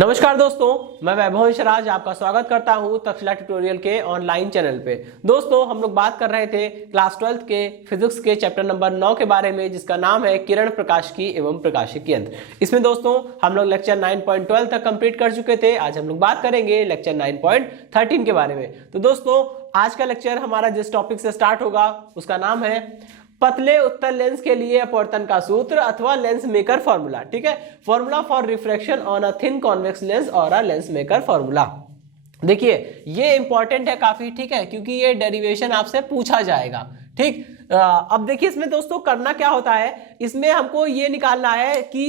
नमस्कार दोस्तों, मैं वैभव हंसराज आपका स्वागत करता हूं तक्षशिला ट्यूटोरियल के ऑनलाइन चैनल पे। दोस्तों, हम लोग बात कर रहे थे क्लास 12 के फिजिक्स के चैप्टर नंबर 9 के बारे में, जिसका नाम है किरण प्रकाशिकी एवं प्रकाशिकी यंत्र। इसमें दोस्तों हम लोग लेक्चर 9.12 तक कंप्लीट कर चुके थे। आज हम लोग बात करेंगे लेक्चर 9.13 के बारे में। तो दोस्तों, आज का लेक्चर हमारा जिस टॉपिक से स्टार्ट होगा उसका नाम है पतले उत्तल लेंस के लिए अपवर्तन का सूत्र अथवा लेंस मेकर फॉर्मूला। ठीक है, formula for refraction on a thin convex lens और अ लेंस मेकर फॉर्मूला। देखिए, ये इंपॉर्टेंट है काफी, ठीक है, क्योंकि ये डेरिवेशन आपसे पूछा जाएगा। ठीक, अब देखिए इसमें दोस्तों करना क्या होता है, इसमें हमको ये निकालना है कि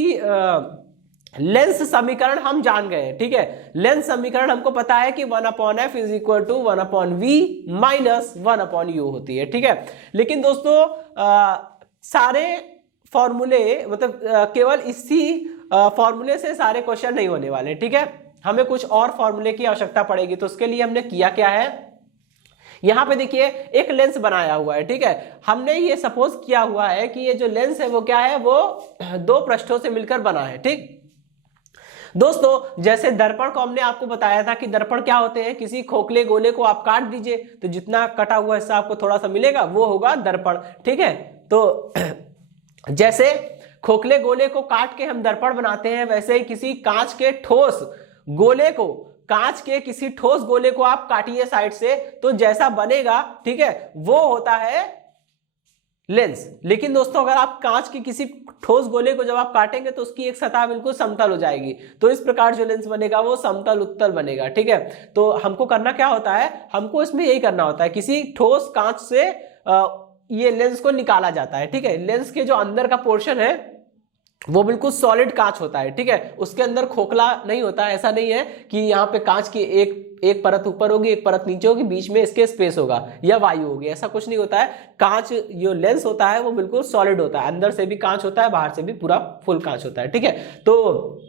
लेंस समीकरण हम जान गए। ठीक है, लेंस समीकरण हमको पता है कि 1/f is equal to 1/v minus 1/u होती है। ठीक है, लेकिन दोस्तों सारे फॉर्मूले मतलब केवल इसी फॉर्मूले से सारे क्वेश्चन नहीं होने वाले। ठीक है, हमें कुछ और फॉर्मूले की आवश्यकता पड़ेगी। तो उसके लिए हमने किया क्या है, यहां पे देखिए एक लेंस बनाया हुआ है। ठीक है, हमने ये सपोज किया हुआ है कि ये जो लेंस है वो क्या है, वो दो पृष्ठों से मिलकर बना है। ठीक दोस्तों, जैसे दर्पण को हमने आपको बताया था कि दर्पण क्या होते हैं, किसी खोखले गोले को आप काट दीजिए तो जितना कटा हुआ हिस्सा आपको थोड़ा सा मिलेगा वो होगा दर्पण। ठीक है, तो जैसे खोखले गोले को काट के हम दर्पण बनाते हैं, वैसे ही किसी कांच के ठोस गोले को, कांच के किसी ठोस गोले को आप काटिए साइड से, तो जैसा बनेगा, ठीक है, वो होता है लेंस। लेकिन दोस्तों अगर आप कांच के किसी ठोस गोले को जब आप काटेंगे तो उसकी एक सतह बिल्कुल समतल हो जाएगी, तो इस प्रकार जो लेंस बनेगा वो समतल उत्तल बनेगा। ठीक है, तो हमको करना क्या होता है, हमको इसमें यही करना होता है, किसी ठोस कांच से ये लेंस को निकाला जाता है। ठीक है, लेंस के जो अंदर का पोर्शन है वो बिल्कुल सॉलिड कांच होता है। ठीक है, उसके अंदर खोखला नहीं होता है। ऐसा नहीं है कि यहाँ पे कांच की एक परत ऊपर होगी, एक परत नीचे होगी, बीच में इसके स्पेस होगा या वायु होगी, ऐसा कुछ नहीं होता है। कांच जो लेंस होता है वो बिल्कुल सॉलिड होता है, अंदर से भी कांच होता है, बाहर से भी पूरा फुल कांच होता है। ठीक है, तो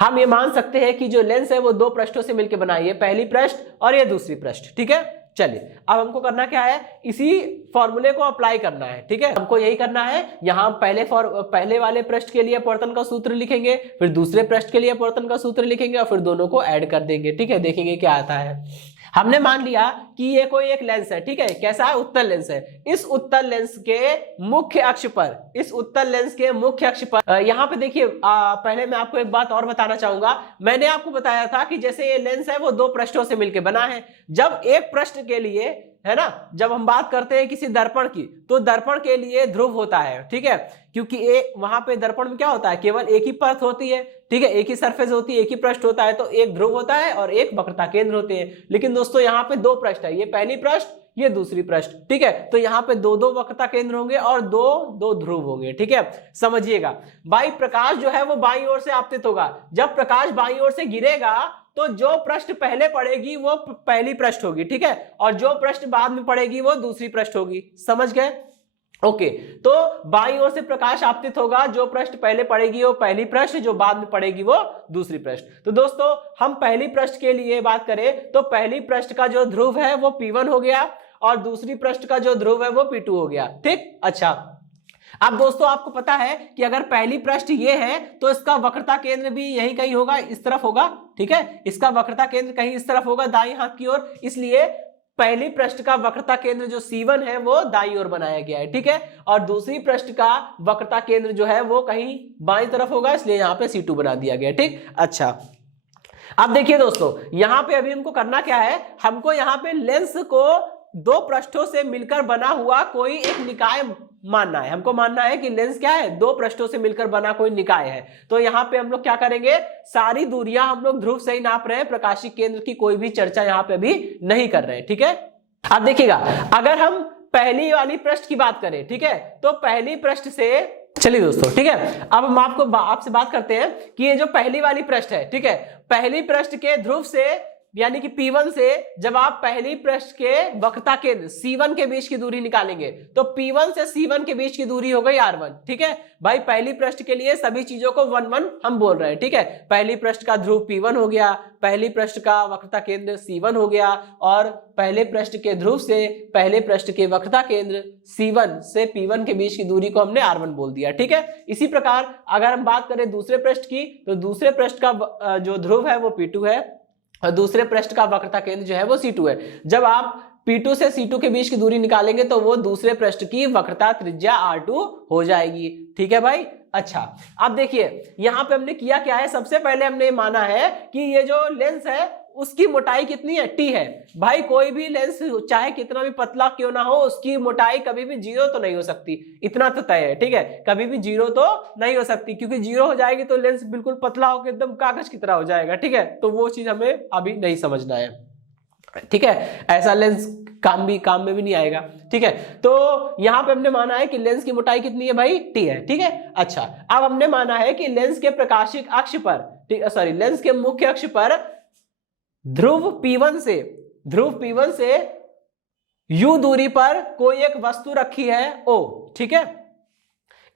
हम ये मान सकते हैं कि जो लेंस है वो दो पृष्ठों से मिलकर बनाई है, पहली पृष्ठ और ये दूसरी पृष्ठ। ठीक है, चलिए अब हमको करना क्या है, इसी फॉर्मूले को अप्लाई करना है। ठीक है, हमको यही करना है। यहां पहले वाले पृष्ठ के लिए अपवर्तन का सूत्र लिखेंगे, फिर दूसरे पृष्ठ के लिए अपवर्तन का सूत्र लिखेंगे और फिर दोनों को ऐड कर देंगे। ठीक है, देखेंगे क्या आता है। हमने मान लिया कि ये कोई एक लेंस है। ठीक है, कैसा है, उत्तल लेंस है। इस उत्तल लेंस के मुख्य अक्ष पर, इस उत्तल लेंस के मुख्य अक्ष पर यहां पे देखिए, पहले मैं आपको एक बात और बताना चाहूंगा। मैंने आपको बताया था कि जैसे ये लेंस है वो दो पृष्ठों से मिलकर बना है। जब एक पृष्ठ के लिए, है ना, जब हम बात करते हैं किसी दर्पण की, तो दर्पण के लिए ध्रुव होता है। ठीक है, क्योंकि वहां पे दर्पण में क्या होता है, केवल एक ही परत होती है। ठीक है, एक ही सरफेस होती है, एक ही पृष्ठ होता है, तो एक ध्रुव होता है और एक वक्रता केंद्र होते हैं। लेकिन दोस्तों यहाँ पे दो पृष्ठ है, ये पहली पृष्ठ, ये दूसरी पृष्ठ। ठीक है, तो यहाँ पे दो दो वक्रता केंद्र होंगे और दो दो ध्रुव होंगे। ठीक है, समझिएगा भाई, प्रकाश जो है वो बाईं ओर से आपतित होगा। जब प्रकाश बाईं ओर से गिरेगा तो जो पृष्ठ पहले पड़ेगी वो पहली पृष्ठ होगी। ठीक है, और जो पृष्ठ बाद में पड़ेगी वो दूसरी पृष्ठ होगी। समझ गए? ओके, तो बाईं ओर से प्रकाश आपतित होगा, जो पृष्ठ पहले पड़ेगी वो पहली पृष्ठ, जो बाद में पड़ेगी वो दूसरी पृष्ठ। तो दोस्तों हम पहली पृष्ठ के लिए बात करें तो पहली पृष्ठ का जो ध्रुव है वो P1 हो गया और दूसरी पृष्ठ का जो ध्रुव है वो P2 हो गया। ठीक, अच्छा, अब दोस्तों आपको पता है कि अगर पहली पृष्ठ ये है तो इसका वक्रता केंद्र भी यही कहीं होगा, इस तरफ होगा। ठीक है, इसका वक्रता केंद्र कहीं इस तरफ होगा, दाईं हाथ की ओर। इसलिए पहली पृष्ठ का वक्रता केंद्र जो C1 है वो दाईं ओर बनाया गया है। ठीक है, और दूसरी पृष्ठ का वक्रता केंद्र जो है वो कहीं बाईं तरफ होगा, इसलिए यहां पे C2 बना दिया गया। ठीक, अच्छा, अब देखिए दोस्तों, यहां पे अभी हमको करना क्या है, हमको यहां पे लेंस को दो पृष्ठों से मिलकर बना हुआ कोई एक निकाय मानना है। हमको मानना है कि लेंस क्या है, दो पृष्ठों से मिलकर बना कोई निकाय है। तो यहां पे हम लोग क्या करेंगे, सारी दूरियां हम लोग ध्रुव से ही नाप रहे हैं, प्रकाशिक केंद्र की कोई भी चर्चा यहां पे भी नहीं कर रहे हैं। ठीक है, अब देखिएगा, अगर हम पहली वाली पृष्ठ की बात करें, ठीक है, तो पहली पृष्ठ से, चलिए दोस्तों, ठीक है, अब हम आपसे बात करते हैं कि ये जो पहली वाली पृष्ठ है, ठीक है, पहली पृष्ठ के ध्रुव से यानी कि P1 से जब आप पहली पृष्ठ के वक्रता केंद्र C1 के बीच की दूरी निकालेंगे तो P1 से C1 के बीच की दूरी हो गई R1। ठीक है भाई, पहली पृष्ठ के लिए सभी चीजों को 1 1 हम बोल रहे हैं। ठीक है, पहली पृष्ठ का ध्रुव P1 हो गया, पहली पृष्ठ का वक्रता केंद्र C1 हो गया, और पहले पृष्ठ के ध्रुव से पहले पृष्ठ के वक्रता केंद्र C1 से P1 के बीच की दूरी को हमने R1 बोल दिया। ठीक है, इसी प्रकार अगर हम बात करें दूसरे पृष्ठ की, तो दूसरे पृष्ठ का जो ध्रुव है वो P2 है और दूसरे पृष्ठ का वक्रता केंद्र जो है वो C2 है। जब आप P2 से C2 के बीच की दूरी निकालेंगे तो वो दूसरे पृष्ठ की वक्रता त्रिज्या R2 हो जाएगी। ठीक है भाई, अच्छा अब देखिए यहाँ पे हमने किया क्या है, सबसे पहले हमने माना है कि ये जो लेंस है उसकी मोटाई कितनी है, T है। भाई कोई भी लेंस चाहे कितना भी पतला क्यों ना हो, उसकी मोटाई कभी भी 0 तो नहीं हो सकती, इतना तो तय है। ठीक है, कभी भी 0 तो नहीं हो सकती, क्योंकि 0 हो जाएगी तो लेंस बिल्कुल पतला होकर एकदम कागज की तरह हो जाएगा। ठीक है, तो वो चीज हमें अभी नहीं समझना है। ठीक है, ऐसा लेंस काम में भी नहीं आएगा। ठीक है, तो यहां पे हमने माना है कि लेंस की मोटाई कितनी है भाई, T है। ठीक है, अच्छा अब हमने माना है कि लेंस के प्रकाशिक अक्ष पर, लेंस के मुख्य अक्ष पर ध्रुव P1 से U दूरी पर कोई एक वस्तु रखी है O। ठीक है,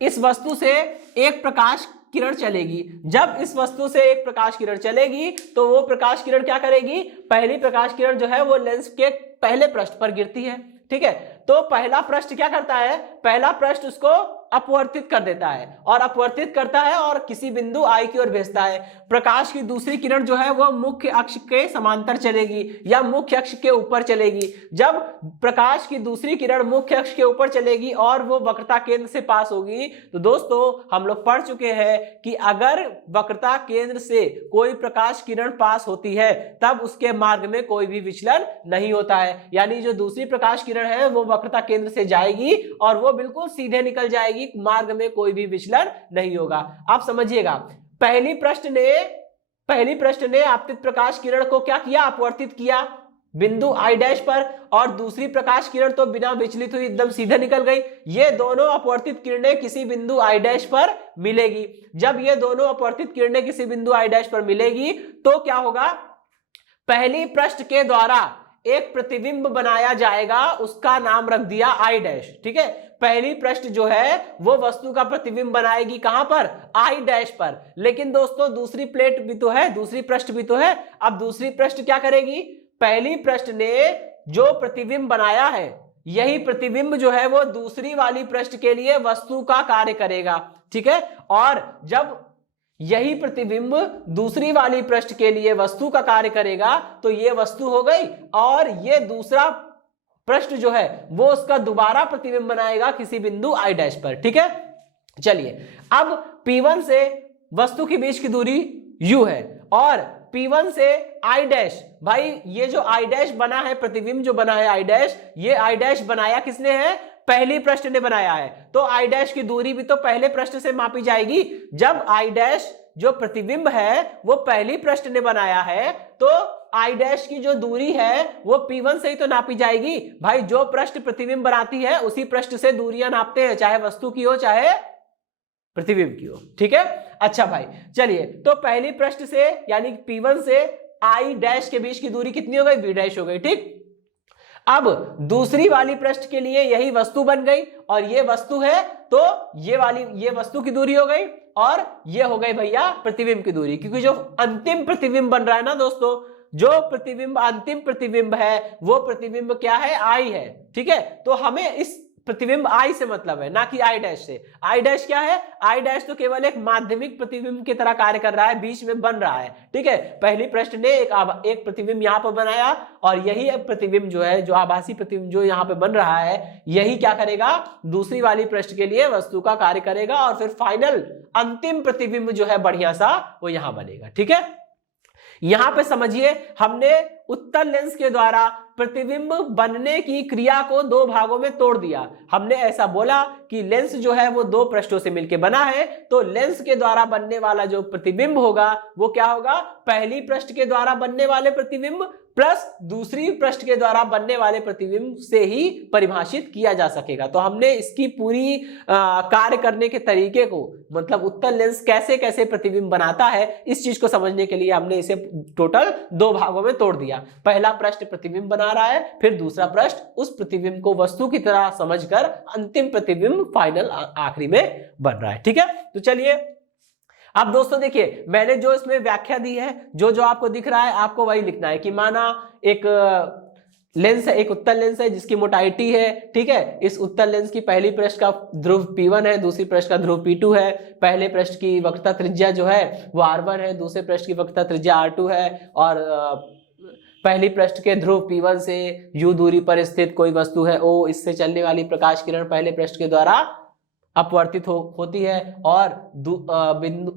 इस वस्तु से एक प्रकाश किरण चलेगी। जब इस वस्तु से एक प्रकाश किरण चलेगी तो वो प्रकाश किरण क्या करेगी, पहली प्रकाश किरण जो है वो लेंस के पहले पृष्ठ पर गिरती है। ठीक है, तो पहला पृष्ठ क्या करता है, पहला पृष्ठ उसको अपवर्तित कर देता है और अपवर्तित करता है और किसी बिंदु I की ओर भेजता है। प्रकाश की दूसरी किरण जो है वो मुख्य अक्ष के समांतर चलेगी या मुख्य अक्ष के ऊपर चलेगी। जब प्रकाश की दूसरी किरण मुख्य अक्ष के ऊपर चलेगी और वो वक्रता केंद्र से पास होगी, तो दोस्तों हम लोग पढ़ चुके हैं कि अगर वक्रता केंद्र से कोई प्रकाश किरण पास होती है तब उसके मार्ग में कोई भी विचलन नहीं होता है। यानी जो दूसरी प्रकाश किरण है वो वक्रता केंद्र से जाएगी और वो बिल्कुल सीधे निकल जाएगी, मार्ग में कोई भी विचलन नहीं होगा। आप समझिएगा, पहली पृष्ठ ने आपतित प्रकाश किरण को क्या किया, अपवर्तित किया बिंदु I' पर, और दूसरी प्रकाश किरण तो बिना विचलित हुई एकदम सीधे निकल गई। ये दोनों अपवर्तित किरणें किसी बिंदु I' पर मिलेगी। जब ये दोनों अपवर्तित किरणें किसी बिंदु I' पर मिलेगी तो क्या होगा, पहली पृष्ठ के द्वारा एक प्रतिबिंब बनाया जाएगा, उसका नाम रख दिया I'। ठीक है, पहली पृष्ठ जो है वो वस्तु का प्रतिबिंब बनाएगी कहां पर, I' पर। लेकिन दोस्तों दूसरी प्लेट भी तो है, दूसरी पृष्ठ भी तो है। अब दूसरी पृष्ठ क्या करेगी, पहली पृष्ठ ने जो प्रतिबिंब बनाया है यही प्रतिबिंब जो है वो दूसरी वाली पृष्ठ के लिए वस्तु का कार्य करेगा। ठीक है, और जब यही प्रतिबिंब दूसरी वाली पृष्ठ के लिए वस्तु का कार्य करेगा तो ये वस्तु हो गई, और ये दूसरा पृष्ठ जो है वो उसका दोबारा प्रतिबिंब बनाएगा किसी बिंदु I' पर। ठीक है, चलिए अब P1 से वस्तु के बीच की दूरी U है और P1 से I', भाई ये जो I' बना है, प्रतिबिंब जो बना है I', ये I' बनाया किसने है, पहली पृष्ठ ने बनाया है। तो I' की दूरी भी तो पहले पृष्ठ से मापी जाएगी। जब I' जो प्रतिबिंब है वो पहली पृष्ठ ने बनाया है तो I' की जो दूरी है वो P1 से ही तो नापी जाएगी। भाई जो पृष्ठ प्रतिबिंब बनाती है उसी पृष्ठ से दूरियां नापते हैं, चाहे वस्तु की हो चाहे प्रतिबिंब की हो। ठीक है, अच्छा भाई चलिए, तो पहली पृष्ठ से यानी P1 से I' के बीच की दूरी कितनी हो गई, B' हो गई। ठीक, अब दूसरी वाली पृष्ठ के लिए यही वस्तु बन गई और ये वस्तु है तो ये वस्तु की दूरी हो गई और ये हो गई भैया प्रतिबिंब की दूरी। क्योंकि जो अंतिम प्रतिबिंब बन रहा है ना दोस्तों, जो प्रतिबिंब अंतिम प्रतिबिंब है वो प्रतिबिंब क्या है, I है। ठीक है, तो हमें इस प्रतिबिंब I से मतलब है, ना कि I' से। I' क्या है, I' तो केवल एक माध्यमिक प्रतिबिंब की तरह कार्य कर रहा है, बीच में बन रहा है। ठीक है, पहली पृष्ठ ने एक प्रतिबिंब यहां पर बनाया और यही प्रतिबिंब जो है, जो आभासी प्रतिबिंब जो यहां पे बन रहा है, यही क्या करेगा, दूसरी वाली पृष्ठ के लिए वस्तु का कार्य करेगा और फिर फाइनल अंतिम प्रतिबिंब जो है बढ़िया सा वो यहां बनेगा। ठीक है, यहां पे समझिए हमने उत्तल लेंस के द्वारा प्रतिबिंब बनने की क्रिया को दो भागों में तोड़ दिया। हमने ऐसा बोला कि लेंस जो है वो दो पृष्ठों से मिलकर बना है, तो लेंस के द्वारा बनने वाला जो प्रतिबिंब होगा वो क्या होगा, पहली पृष्ठ के द्वारा बनने वाले प्रतिबिंब प्लस दूसरी पृष्ठ के द्वारा बनने वाले प्रतिबिंब से ही परिभाषित किया जा सकेगा। तो हमने इसकी पूरी कार्य करने के तरीके को, मतलब उत्तल लेंस कैसे कैसे प्रतिबिंब बनाता है, इस चीज को समझने के लिए हमने इसे टोटल 2 भागों में तोड़ दिया। पहला पृष्ठ प्रतिबिंब बना रहा है, फिर दूसरा पृष्ठ उस प्रतिबिंब को वस्तु की तरह समझकर अंतिम प्रतिबिंब फाइनल आखिरी में बन रहा है। ठीक है, तो चलिए अब दोस्तों देखिए, मैंने जो इसमें व्याख्या दी है, जो जो आपको दिख रहा है आपको वही लिखना है कि माना एक लेंस है, एक उत्तल लेंस है जिसकी मोटाई t है। ठीक है, इस उत्तल लेंस की पहली पृष्ठ का ध्रुव P1 है, दूसरी पृष्ठ का ध्रुव P2 है। पहले पृष्ठ की वक्रता त्रिज्या जो है वो R1 है, दूसरे पृष्ठ की वक्रता त्रिज्या R2 है, और पहली पृष्ठ के ध्रुव P1 से u दूरी पर स्थित कोई वस्तु है O, इससे चलने वाली प्रकाश किरण पहले पृष्ठ के द्वारा अपवर्तित होती है, और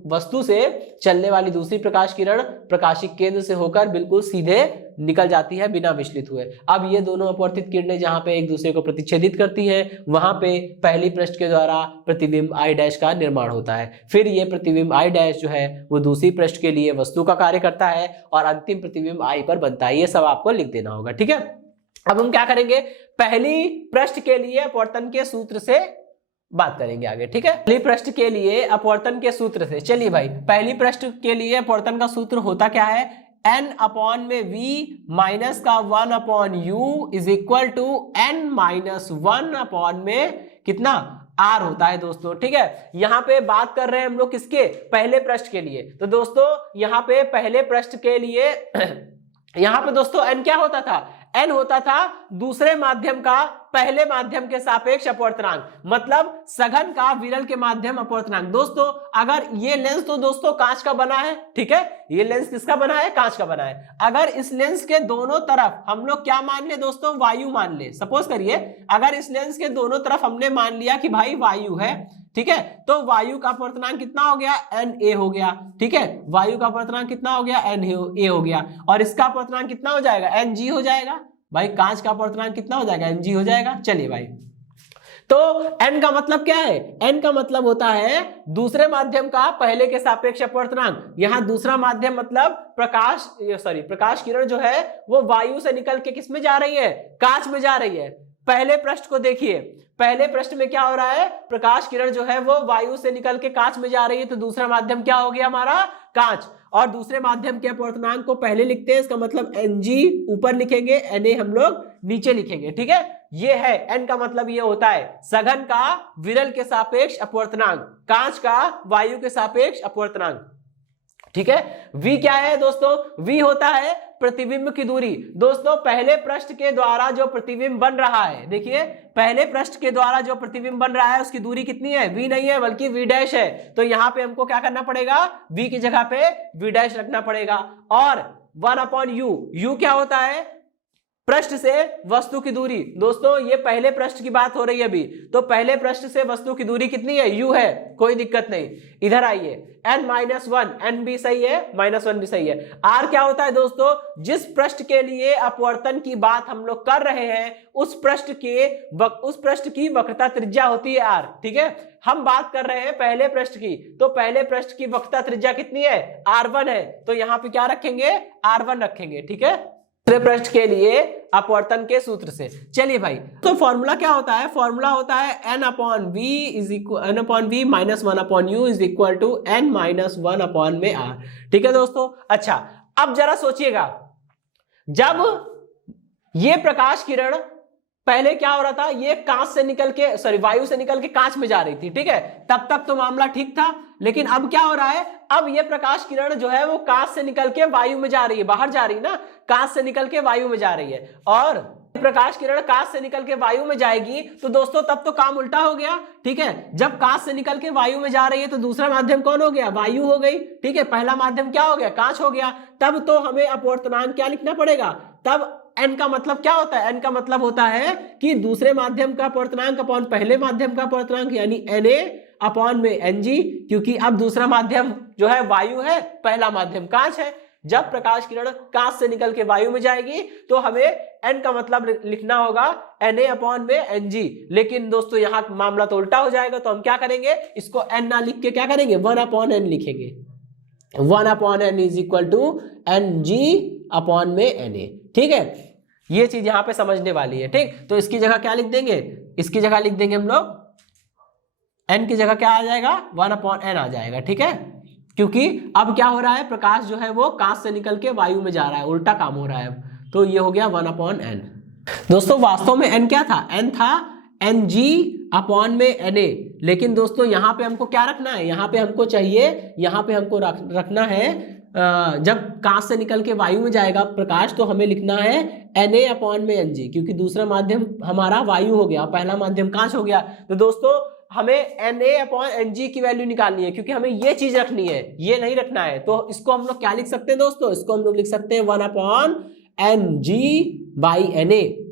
वस्तु से चलने वाली दूसरी प्रकाश किरण प्रकाशिक केंद्र से होकर बिल्कुल सीधे निकल जाती है बिना विचलित हुए। अब ये दोनों अपवर्तित किरणें जहां पे एक दूसरे को प्रतिच्छेदित करती हैं, वहां पे पहली पृष्ठ के द्वारा प्रतिबिंब I डैश का निर्माण होता है। फिर ये प्रतिबिंब I डैश जो है वो दूसरी पृष्ठ के लिए वस्तु का कार्य करता है और अंतिम प्रतिबिंब I पर बनता है। ये सब आपको लिख देना होगा। ठीक है, अब हम क्या करेंगे, पहली पृष्ठ के लिए अपवर्तन के सूत्र से बात करेंगे आगे। ठीक है, पहली पृष्ठ के लिए अपवर्तन के सूत्र से, चलिए भाई, पहली पृष्ठ के लिए अपवर्तन का सूत्र होता क्या है, n अपॉन में v माइनस का 1 upon u is equal to n minus 1 upon में कितना r होता है दोस्तों। ठीक है, यहाँ पे बात कर रहे हैं हम लोग किसके, पहले पृष्ठ के लिए। तो दोस्तों यहाँ पे पहले पृष्ठ के लिए यहाँ पे दोस्तों n क्या होता था, n होता था दूसरे माध्यम का पहले माध्यम के सापेक्ष अपवर्तनांक, मतलब सघन का विरल के माध्यम अपवर्तनांक। दोस्तों अगर ये लेंस तो दोस्तों कांच का बना है, ठीक है, ये लेंस किसका बना है, कांच का बना है। अगर इस लेंस के दोनों तरफ हम लोग क्या मान ले दोस्तों, वायु मान ले। सपोज करिए अगर इस लेंस के दोनों तरफ हमने मान लिया कि भाई वायु है, ठीक है, तो वायु का अपवर्तनांक कितना हो गया, Na हो गया। ठीक है, वायु का अपवर्तनांक कितना हो गया, Na हो गया, और इसका अपवर्तनांक कितना हो जाएगा, Ng हो जाएगा। भाई कांच का अपवर्तनांक कितना हो जाएगा, Ng हो जाएगा। चलिए भाई, तो n का मतलब क्या है, n का मतलब होता है दूसरे माध्यम का पहले के सापेक्ष अपवर्तनांक। यहाँ दूसरा माध्यम मतलब प्रकाश किरण जो है वो वायु से निकल के किस में जा रही है, कांच में जा रही है। पहले पृष्ठ को देखिए, पहले पृष्ठ में क्या हो रहा है, प्रकाश किरण जो है वो वायु से निकल के कांच में जा रही है, तो दूसरा माध्यम क्या हो गया हमारा, कांच। और दूसरे माध्यम के अपवर्तनांक को पहले लिखते हैं, इसका मतलब Ng ऊपर लिखेंगे, Na हम लोग नीचे लिखेंगे। ठीक है, ये है n का मतलब ये होता है सघन का विरल के सापेक्ष अपवर्तनांक, कांच का वायु के सापेक्ष अपवर्तनांक। ठीक है, v क्या है दोस्तों, v होता है प्रतिबिंब की दूरी। दोस्तों पहले पृष्ठ के द्वारा जो प्रतिबिंब बन रहा है, देखिए पहले पृष्ठ के द्वारा जो प्रतिबिंब बन रहा है उसकी दूरी कितनी है, v नहीं है बल्कि v डैश है। तो यहां पे हमको क्या करना पड़ेगा, v की जगह पे v डैश रखना पड़ेगा। और 1 अपॉन u क्या होता है, पृष्ठ से वस्तु की दूरी। दोस्तों ये पहले पृष्ठ की बात हो रही है अभी, तो पहले पृष्ठ से वस्तु की दूरी कितनी है, u है, कोई दिक्कत नहीं। इधर आइए, n-1, n भी सही है, -1 भी सही है। r क्या होता है दोस्तों, जिस पृष्ठ के लिए अपवर्तन की बात हम लोग कर रहे हैं उस पृष्ठ की वक्रता त्रिज्या होती है r। ठीक है, हम बात कर रहे हैं पहले पृष्ठ की, तो पहले पृष्ठ की वक्रता त्रिज्या कितनी है, r1 है, तो यहाँ पे क्या रखेंगे, r1 रखेंगे। ठीक है, दूसरे पृष्ठ के लिए अपवर्तन के सूत्र से। चलिए भाई, तो फॉर्मूला क्या होता है, फॉर्मूला होता है n upon v minus 1 upon u is equal to n minus 1 upon में r। ठीक है दोस्तों, अच्छा अब जरा सोचिएगा, जब ये प्रकाश किरण पहले क्या हो रहा था, ये कांच से निकल के वायु से निकल के कांच में जा रही थी, ठीक है, तब तक तो मामला ठीक था। लेकिन अब क्या हो रहा है, अब ये प्रकाश किरण जो है वो कांच से निकल के वायु में जा रही है, बाहर जा रही है ना, कांच से निकल के वायु में जा रही है। और प्रकाश किरण कांच से निकल के वायु में जाएगी तो दोस्तों तब तो काम उल्टा हो गया। ठीक है, जब कांच से निकल के वायु में जा रही है तो दूसरा माध्यम कौन हो गया, वायु हो गई। ठीक है, पहला माध्यम क्या हो गया, कांच हो गया। तब तो हमें अपवर्तनांक क्या लिखना पड़ेगा, तब n का मतलब क्या होता है, n का मतलब होता है कि दूसरे माध्यम का अपवर्तनांक अपॉन पहले माध्यम का अपवर्तनांक, यानी Na अपॉन में Ng, क्योंकि अब दूसरा माध्यम जो है वायु है, पहला माध्यम कांच है। जब प्रकाश किरण कांच से निकल के वायु में जाएगी तो हमें n का मतलब लिखना होगा Na अपॉन में Ng। लेकिन दोस्तों यहाँ मामला तो उल्टा हो जाएगा, तो हम क्या करेंगे, इसको n ना लिख के क्या करेंगे, 1 अपॉन n लिखेंगे। 1 upon n is equal to Ng upon में Na। ठीक है, ये चीज यहाँ पे समझने वाली है। ठीक, तो इसकी जगह क्या लिख देंगे, इसकी जगह लिख देंगे हम लोग n की जगह क्या आ जाएगा, 1/n आ जाएगा। ठीक है, क्योंकि अब क्या हो रहा है, प्रकाश जो है वो कांच से निकल के वायु में जा रहा है, उल्टा काम हो रहा है अब, तो ये हो गया 1/n। दोस्तों वास्तव में n क्या था, n था Ng/Na, लेकिन दोस्तों यहाँ पे हमको क्या रखना है, यहाँ पे हमको चाहिए, यहाँ पे हमको रखना है जब कांच से निकल के वायु में जाएगा प्रकाश तो हमें लिखना है Na/Ng, क्योंकि दूसरा माध्यम हमारा वायु हो गया, पहला माध्यम कांच हो गया। तो दोस्तों हमें Na/Ng की वैल्यू निकालनी है, क्योंकि हमें ये चीज रखनी है, ये नहीं रखना है। तो इसको हम लोग क्या लिख सकते हैं दोस्तों, इसको हम लोग लिख सकते हैं 1/Ng/Na।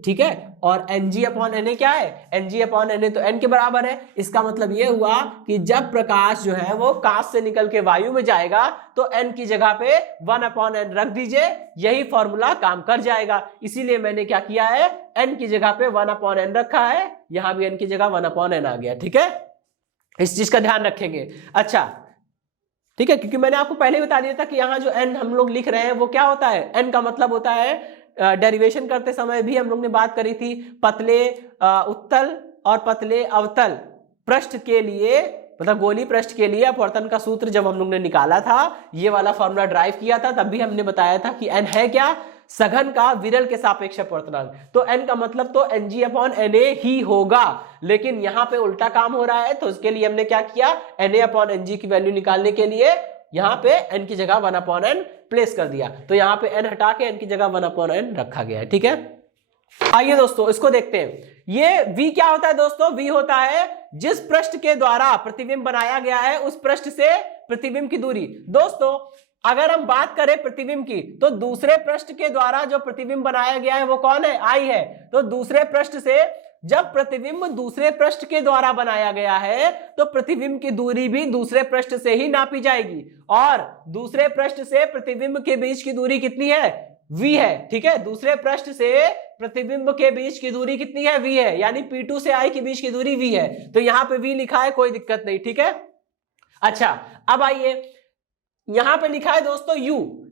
ठीक है, और Ng/Na क्या है, Ng/Na तो n के बराबर है। इसका मतलब ये हुआ कि जब प्रकाश जो है वो कांच से निकल के वायु में जाएगा तो n की जगह पे 1/n रख दीजिए, यही फॉर्मूला काम कर जाएगा। इसीलिए मैंने क्या किया है, n की जगह पे 1/n रखा है, यहां भी n की जगह 1/n आ गया। ठीक है, इस चीज का ध्यान रखेंगे। अच्छा ठीक है, क्योंकि मैंने आपको पहले बता दिया था कि यहाँ जो n हम लोग लिख रहे हैं वो क्या होता है, n का मतलब होता है, डेरिवेशन करते समय भी हम लोग ने बात करी थी, पतले उत्तल और पतले अवतल पृष्ठ के लिए, मतलब गोली पृष्ठ के लिए अपवर्तन का सूत्र जब हम लोग ने निकाला था, ये वाला फॉर्मूला ड्राइव किया था, तब भी हमने बताया था कि n है क्या, सघन का विरल के सापेक्ष अपवर्तनांक। तो n का मतलब तो Ng/Na ही होगा, लेकिन यहाँ पे उल्टा काम हो रहा है, तो उसके लिए हमने क्या किया, Na/Ng की वैल्यू निकालने के लिए यहाँ पे n की जगह 1/n प्लेस कर दिया, तो यहाँ पे n हटा के n की जगह 1/n रखा गया है। ठीक है, आइए दोस्तों इसको देखते हैं। ये v क्या होता है दोस्तों, v होता है जिस पृष्ठ के द्वारा प्रतिबिंब बनाया गया है उस पृष्ठ से प्रतिबिंब की दूरी। दोस्तों अगर हम बात करें प्रतिबिंब की, तो दूसरे पृष्ठ के द्वारा जो प्रतिबिंब बनाया गया है वो कौन है, I है। तो दूसरे पृष्ठ से जब प्रतिबिंब दूसरे पृष्ठ के द्वारा बनाया गया है तो प्रतिबिंब की दूरी भी दूसरे पृष्ठ से ही नापी जाएगी, और दूसरे पृष्ठ से प्रतिबिंब के बीच की दूरी कितनी है, v है। ठीक है, दूसरे पृष्ठ से प्रतिबिंब के बीच की दूरी कितनी है, v है, यानी P2 से I के बीच की दूरी v है, तो यहाँ पे v लिखा है, कोई दिक्कत नहीं। ठीक है, अच्छा अब आइए यहां पे लिखा है दोस्तों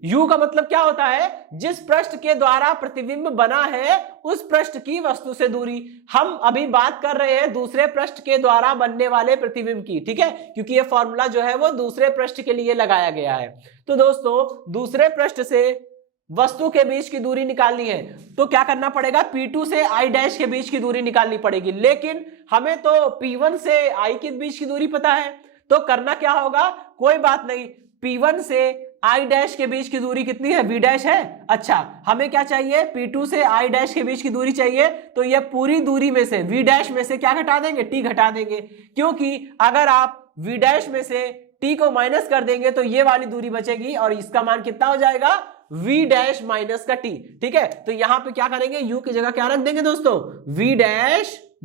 u का मतलब क्या होता है, जिस पृष्ठ के द्वारा प्रतिबिंब बना है उस पृष्ठ की वस्तु से दूरी। हम अभी बात कर रहे हैं दूसरे पृष्ठ के द्वारा बनने वाले प्रतिबिंब की। ठीक है, क्योंकि ये फॉर्मूला जो है वो दूसरे पृष्ठ के लिए लगाया गया है। तो दोस्तों दूसरे पृष्ठ से वस्तु के बीच की दूरी निकालनी है तो क्या करना पड़ेगा, P2 से I' के बीच की दूरी निकालनी पड़ेगी, लेकिन हमें तो P1 से I के बीच की दूरी पता है, तो करना क्या होगा, कोई बात नहीं, P1 से I' के बीच की दूरी कितनी है, V' है। अच्छा हमें क्या चाहिए, P2 से I' के बीच की दूरी चाहिए, तो ये पूरी दूरी में से V' में से क्या घटा देंगे, T घटा देंगे, क्योंकि अगर आप V' में से T को माइनस कर देंगे तो ये वाली दूरी बचेगी और इसका मान कितना हो जाएगा, V' माइनस का T। ठीक है, तो यहां पे क्या करेंगे, U की जगह क्या रख देंगे दोस्तों, V'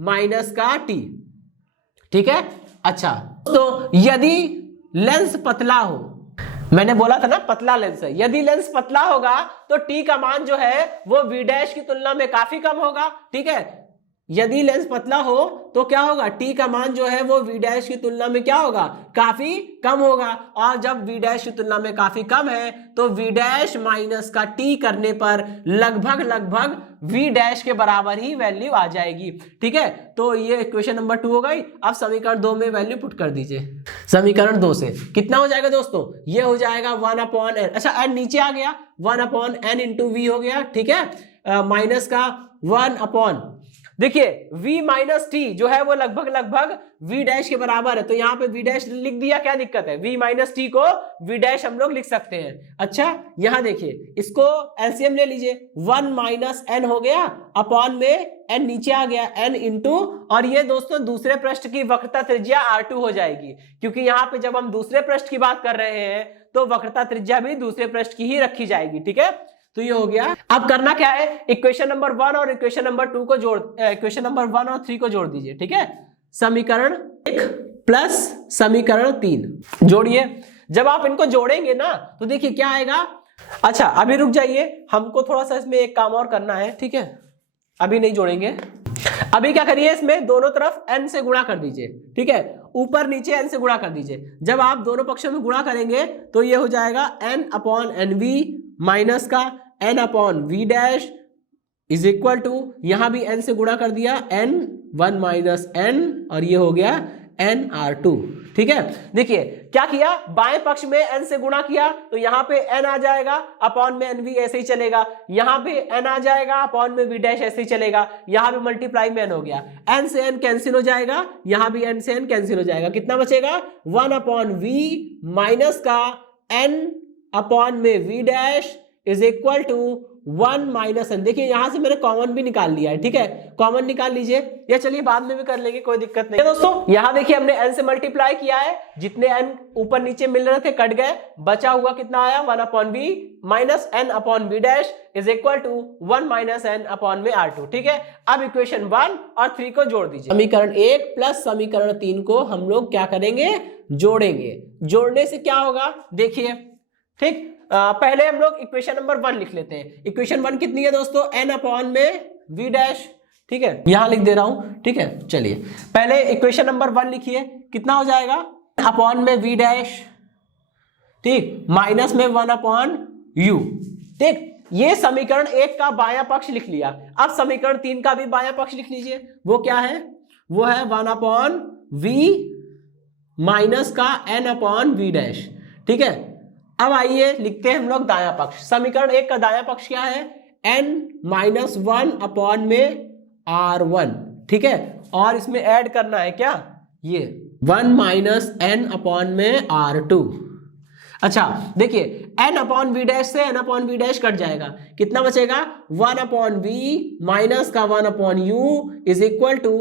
माइनस का T। ठीक है, अच्छा तो यदि लेंस पतला हो, मैंने बोला था ना पतला लेंस है, यदि लेंस पतला होगा तो T का मान जो है वो V' की तुलना में काफी कम होगा। ठीक है, यदि लेंस पतला हो तो क्या होगा, T का मान जो है वो V' की तुलना में क्या होगा, काफी कम होगा, और जब V' की तुलना में काफी कम है तो V' माइनस का T करने पर लगभग V' के बराबर ही वैल्यू आ जाएगी। ठीक है, तो ये इक्वेशन नंबर 2 हो गई। अब समीकरण 2 में वैल्यू पुट कर दीजिए। समीकरण 2 से कितना हो जाएगा दोस्तों, ये हो जाएगा 1/n, अच्छा n नीचे आ गया, 1/n इंटू v हो गया। ठीक है, माइनस का 1/, देखिए v माइनस टी जो है वो लगभग V' के बराबर है, तो यहाँ पे V' लिख दिया, क्या दिक्कत है, v माइनस टी को V' हम लोग लिख सकते हैं। अच्छा यहाँ देखिए, इसको एलसीएम ले लीजिए, 1 माइनस n हो गया, अपॉन में n नीचे आ गया, n इंटू, और ये दोस्तों दूसरे पृष्ठ की वक्रता त्रिज्या R2 हो जाएगी, क्योंकि यहाँ पे जब हम दूसरे पृष्ठ की बात कर रहे हैं तो वक्रता त्रिज्या भी दूसरे पृष्ठ की ही रखी जाएगी। ठीक है, तो ये हो गया। अब करना क्या है, इक्वेशन नंबर 1 और इक्वेशन नंबर 2 को इक्वेशन नंबर 1 और 3 को जोड़ दीजिए। ठीक है, समीकरण 1 प्लस समीकरण 3 जोड़िए। जब आप इनको जोड़ेंगे ना तो देखिए क्या आएगा। अच्छा अभी रुक जाइए, हमको थोड़ा सा इसमें एक काम और करना है। ठीक है, अभी नहीं जोड़ेंगे, अभी क्या करिए, इसमें दोनों तरफ n से गुणा कर दीजिए। ठीक है, ऊपर नीचे n से गुणा कर दीजिए। जब आप दोनों पक्षों में गुणा करेंगे तो ये हो जाएगा n/nv माइनस का n/v' इज इक्वल टू, यहां भी n से गुणा कर दिया, n1 माइनस n, और ये हो गया nr2। ठीक है, देखिए क्या किया, बाएं पक्ष में n से गुणा किया तो यहां पे n आ जाएगा, अपॉन में n भी ऐसे ही चलेगा, यहां पे n आ जाएगा, अपॉन में v डैश ऐसे ही चलेगा, यहां पे मल्टीप्लाई में n हो गया, n से n कैंसिल हो जाएगा, यहां भी n से n कैंसिल हो जाएगा, कितना बचेगा 1 अपॉन v माइनस का n अपॉन में v dash is equal to 1 minus n। देखिए यहां से मैंने कॉमन भी निकाल लिया है, ठीक है, कॉमन निकाल लीजिए, या चलिए बाद में भी कर लेंगे, कोई दिक्कत नहीं है दोस्तों। यहां देखिए हमने n से मल्टीप्लाई किया है, जितने n ऊपर नीचे मिल रहे थे कट गए, बचा हुआ कितना आया 1 upon v minus n upon v dash is equal to 1 minus n upon में r2। ठीक है, अब इक्वेशन 1 और 3 को जोड़ दीजिए, समीकरण 1 प्लस समीकरण 3 को हम लोग क्या करेंगे, जोड़ेंगे। जोड़ने से क्या होगा देखिए, ठीक, पहले हम लोग इक्वेशन नंबर 1 लिख लेते हैं। इक्वेशन 1 कितनी है दोस्तों, n अपॉन में v डैश, ठीक है, यहां लिख दे रहा हूं, ठीक है। चलिए पहले इक्वेशन नंबर 1 लिखिए, कितना हो जाएगा अपॉन में v डैश, ठीक, माइनस में 1 अपॉन u, ठीक। ये समीकरण 1 का बायां पक्ष लिख लिया। अब समीकरण 3 का भी बायां पक्ष लिख लीजिए, वो क्या है, वो है 1 अपॉन v माइनस का n अपॉन v डैश, ठीक है। अब आइए लिखते हैं हम लोग दायां पक्ष। समीकरण 1 का दायां पक्ष क्या है, n माइनस 1 अपॉन में r1, ठीक है, और इसमें ऐड करना है क्या, ये 1 माइनस n अपॉन में r2। अच्छा देखिए n अपॉन v डैश से n upon v dash cut जाएगा, कितना बचेगा 1 अपॉन v माइनस का 1 upon u is equal to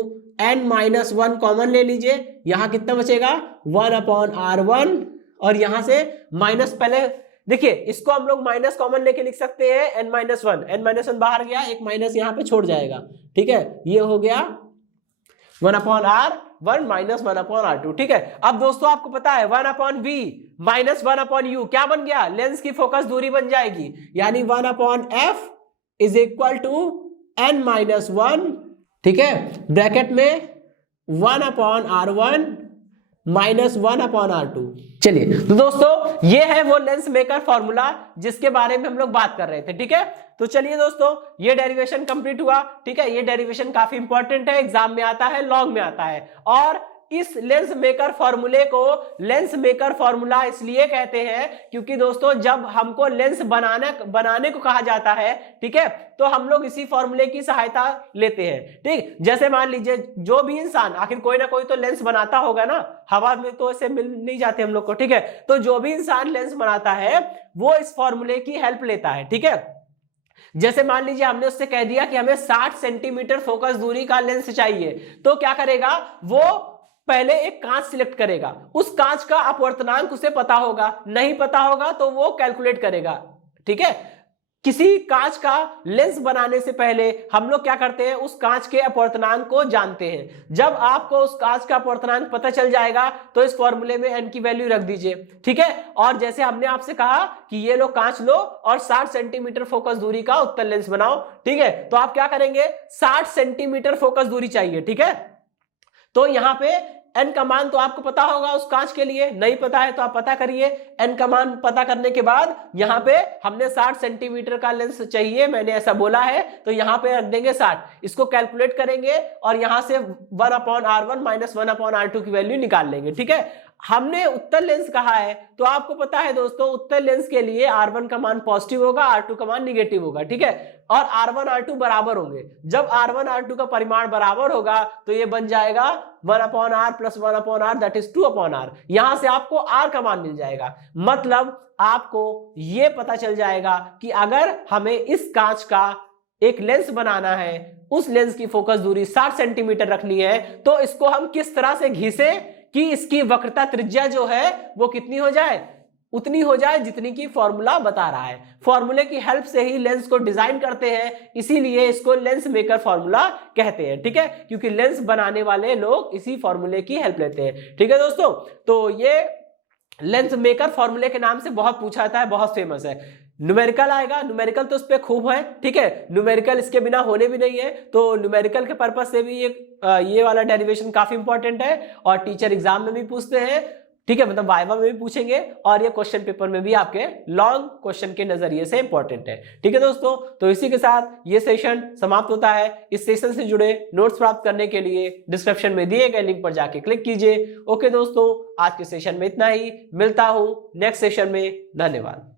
n minus 1 common ले लीजिए, यहां कितना बचेगा 1 अपॉन r1, और यहां से माइनस, पहले देखिए इसको हम लोग माइनस कॉमन लेके लिख सकते हैं n माइनस 1, n माइनस 1 बाहर गया, एक माइनस यहां पे छोड़ जाएगा, ठीक है, ये हो गया 1 upon r1 minus 1 upon r2, ठीक है। अब दोस्तों आपको पता है 1 upon v minus 1 upon u क्या बन गया, लेंस की फोकस दूरी बन जाएगी, यानी 1 upon f is equal to n minus 1, ठीक है, ब्रैकेट में 1 upon r1 minus 1 upon r2। चलिए तो दोस्तों ये है वो लेंस मेकर फॉर्मूला जिसके बारे में हम लोग बात कर रहे थे, ठीक है। तो चलिए दोस्तों ये डेरिवेशन कंप्लीट हुआ, ठीक है, ये डेरिवेशन काफी इंपॉर्टेंट है, एग्जाम में आता है, लॉग में आता है। और इस लेंस मेकर फॉर्मूले को लेंस मेकर फॉर्मूला इसलिए कहते हैं क्योंकि दोस्तों जब हमको लेंस बनाने को कहा जाता है, ठीक है, तो हम लोग इसी फॉर्मूले की सहायता लेते हैं, ठीक। जैसे मान लीजिए जो भी इंसान, आखिर कोई ना कोई तो लेंस बनाता होगा ना, हवा में तो ऐसे मिल नहीं जाते हम लोग को, ठीक है, तो जो भी इंसान लेंस बनाता है वो इस फॉर्मूले की हेल्प लेता है, ठीक है। जैसे मान लीजिए हमने उससे कह दिया कि हमें 60 सेंटीमीटर फोकस दूरी का लेंस चाहिए, तो क्या करेगा वो पहले एक कांच सिलेक्ट करेगा, उस कांच का अपवर्तनांक उसे पता होगा, नहीं पता होगा तो वो कैलकुलेट करेगा, ठीक है। किसी कांच का लेंस बनाने से पहले हम लोग क्या करते हैं, उस कांच के अपवर्तनांक को जानते हैं। जब आपको उस कांच का अपवर्तनांक पता चल जाएगा तो इस फॉर्मूले में n की वैल्यू रख दीजिए, ठीक है। और जैसे हमने आपसे कहा कि ये लो कांच लो और 60 सेंटीमीटर फोकस दूरी का उत्तल लेंस बनाओ, ठीक है, तो आप क्या करेंगे 60 सेंटीमीटर फोकस दूरी चाहिए, ठीक है। तो यहां पे n का मान तो आपको पता होगा उस कांच के लिए, नहीं पता है तो आप पता करिए। n का मान पता करने के बाद यहाँ पे हमने 60 सेंटीमीटर का लेंस चाहिए, मैंने ऐसा बोला है, तो यहाँ पे रख देंगे 60, इसको कैलकुलेट करेंगे और यहाँ से 1 upon r1 minus 1 upon r2 की वैल्यू निकाल लेंगे, ठीक है। हमने उत्तल लेंस कहा है तो आपको पता है दोस्तों उत्तल लेंस के लिए r1 का मान पॉजिटिव होगा, r2 का मान निगेटिव होगा, ठीक है, और r1 r2 बराबर होंगे। जब r1 r2 का परिमाण बराबर होगा तो ये बन जाएगा 1 upon r plus 1 upon r that is 2 upon r। यहां से आपको r का मान मिल जाएगा, मतलब आपको ये पता चल जाएगा कि अगर हमें इस कांच का एक लेंस बनाना है, उस लेंस की फोकस दूरी 60 सेंटीमीटर रखनी है, तो इसको हम किस तरह से घिसे कि इसकी वक्रता त्रिज्या जो है वो कितनी हो जाए, उतनी हो जाए जितनी की फॉर्मूला बता रहा है। फॉर्मूले की हेल्प से ही लेंस को डिजाइन करते हैं, इसीलिए इसको लेंस मेकर फॉर्मूला कहते हैं, ठीक है, क्योंकि लेंस बनाने वाले लोग इसी फॉर्मूले की हेल्प लेते हैं, ठीक है दोस्तों। तो ये लेंस मेकर फॉर्मूले के नाम से बहुत पूछा जाता है, बहुत फेमस है। न्यूमेरिकल आएगा, न्यूमेरिकल तो उस पे खूब है, ठीक है, न्यूमेरिकल इसके बिना होने भी नहीं है, तो न्यूमेरिकल के पर्पस से भी ये वाला डेरिवेशन काफी इंपॉर्टेंट है और टीचर एग्जाम में भी पूछते हैं। ठीक है, मतलब वाइवा में भी पूछेंगे और ये क्वेश्चन पेपर में भी आपके लॉन्ग क्वेश्चन के नजरिए से इंपॉर्टेंट है। ठीक है दोस्तों, तो इसी के साथ ये सेशन समाप्त होता है। इस सेशन से जुड़े नोट्स प्राप्त करने के लिए डिस्क्रिप्शन में दिए गए लिंक पर जाके क्लिक कीजिए। ओके दोस्तों, आज के सेशन में इतना ही, मिलता हूं नेक्स्ट सेशन में। धन्यवाद।